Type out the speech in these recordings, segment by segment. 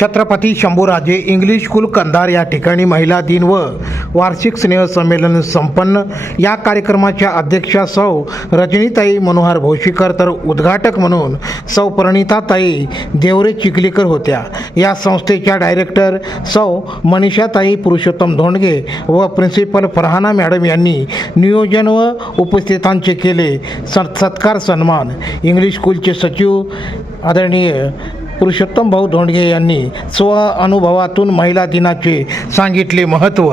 Chhatrapati Shambhuraje English school Kandhar या ठिकाणी महिला दिन व वार्षिक स्नेहसंमेलन संपन्न. या कार्यक्रमाच्या अध्यक्षा सौ रजनीताई मनोहर भोशीकर तर उद्घाटक म्हणून सौ प्रणिताताई देवरे चिखलीकर होत्या. या संस्थेच्या डायरेक्टर सौ मनीषाताई पुरुषोत्तम धोंडगे व प्रिन्सिपल फरहाना मॅडम यांनी नियोजन व उपस्थितांचे केले सत्कार सन्मान. इंग्लिश स्कूलचे सचिव आदरणीय पुरुषोत्तम भाऊ धोंडगे यांनी स्व अनुभवातून महिला दिनाचे सांगितले महत्त्व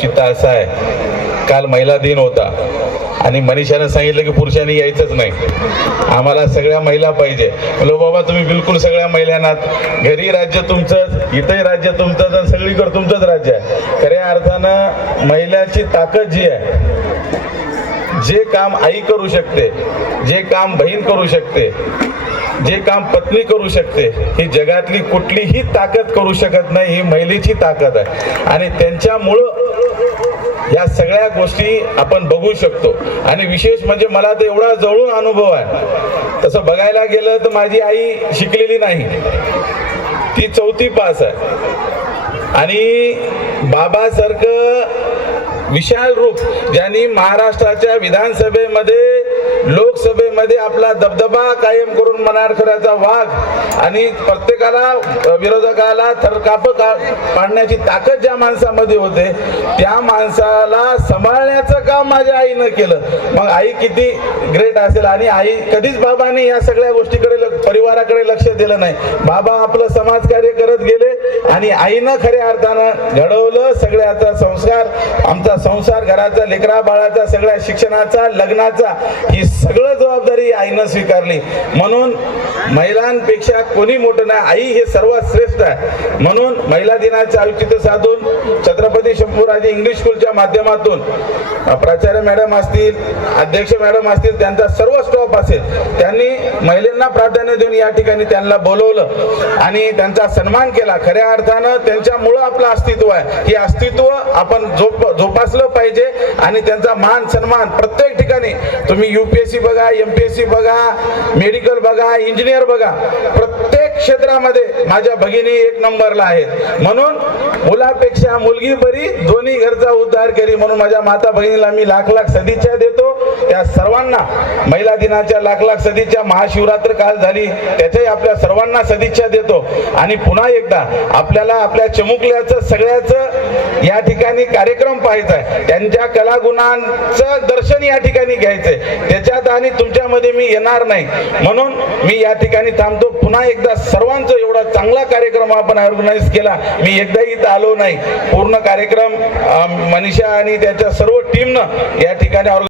चित्त असा आहे. काल महिला दिन होता. आणि मनीषानं सांगितलं की पुरुषांनी यायचंच नाही. आम्हाला सगळ्या महिला पाहिजे. म्हणलो बाबा तुम्ही बिलकुल सगळ्या महिलांना घरी राज्य तुमचंच इथंही राज्य तुमचंच आणि सगळीकडे तुमचंच राज्य आहे. खऱ्या अर्थानं महिलाची ताकद जी आहे जे काम आई करू शकते जे काम बहीण करू शकते जे काम पत्नी करू शकते ही जगातली कुठलीही ताकद करू शकत नाही ही महिलेची ताकद आहे. आणि त्यांच्यामुळं या सगळ्या गोष्टी आपण बघू शकतो. आणि विशेष म्हणजे मला तर एवढा जवळून अनुभव आहे. तसं बघायला गेलं तर माझी आई शिकलेली नाही. ती चौथी पास आहे. आणि बाबासारखं विशाल रूप ज्यांनी महाराष्ट्राच्या विधानसभेमध्ये लोकसभेमध्ये आपला दबदबा कायम करून मनारखड्याचा वाघ आणि प्रत्येकाला विरोधकाला थरकाप पाडण्याची ताकद ज्या माणसामध्ये होते त्या माणसाला सांभाळण्याचं काम माझ्या आईनं केलं. मग आई किती ग्रेट असेल आणि आई कधीच बाबांनी या सगळ्या गोष्टीकडे ल- परिवाराकडे लक्ष दिलं नाही. बाबा आपलं समाजकार्य करत गेले आणि आईनं खऱ्या अर्थानं घडवलं सगळ्याचा संस्कार. आमचा संसार घराचा लेकरा बाळाचा सगळ्या शिक्षणाचा लग्नाचा ही सगळं जबाबदारी आईनं स्वीकारली. म्हणून महिलांपेक्षा कोणी मोठं नाही आई हे सर्वात श्रेष्ठ आहे. म्हणून महिला दिनाचे औचित्य साधून छत्रपती शंभूराजे इंग्लिश स्कूलच्या माध्यमातून प्राचार्य मॅडम असतील अध्यक्ष मॅडम असतील त्यांचा सर्व स्टॉप असेल त्यांनी महिलांना प्राधान्य देऊन या ठिकाणी त्यांना बोलवलं आणि त्यांचा सन्मान केला. खऱ्या अर्थानं त्यांच्यामुळं आपलं अस्तित्व आहे. हे अस्तित्व आपण जोप जोपासलं पाहिजे आणि त्यांचा मान सन्मान प्रत्येक ठिकाणी तुम्ही सी बघा एमपीएससी बघा मेडिकल बघा इंजिनियर बघा. प्रत्येक क्षेत्रामध्ये माझ्या भगिनी एक नंबरला आहेत. म्हणून मुलापेक्षा मुलगी बरी दोन्ही घरचा उद्धार करी म्हणून माझ्या माता बहिणीला मी लाख लाख सदिच्छा देतो. त्या सर्वांना महिला दिनाच्या लाख लाख सदिच्छा महाशिवरात्र काल झाली त्याच्याही आपल्या सर्वांना सदिच्छा देतो. आणि पुन्हा एकदा आपल्याला आपल्या चमुकल्याचं सगळ्याचं या ठिकाणी कार्यक्रम पाहायचा आहे. त्यांच्या कलागुणांचं दर्शन या ठिकाणी घ्यायचंय. त्याच्यात आणि तुमच्यामध्ये मी येणार नाही. म्हणून मी या ठिकाणी थांबतो. पुन्हा एकदा सर्वांचं एवढा चांगला कार्यक्रम आपण ऑर्गनाईज केला. मी एकदाही इथं आलो नाही. पूर्ण कार्यक्रम मनीषा आणि त्याच्या सर्व टीमनं या ठिकाणी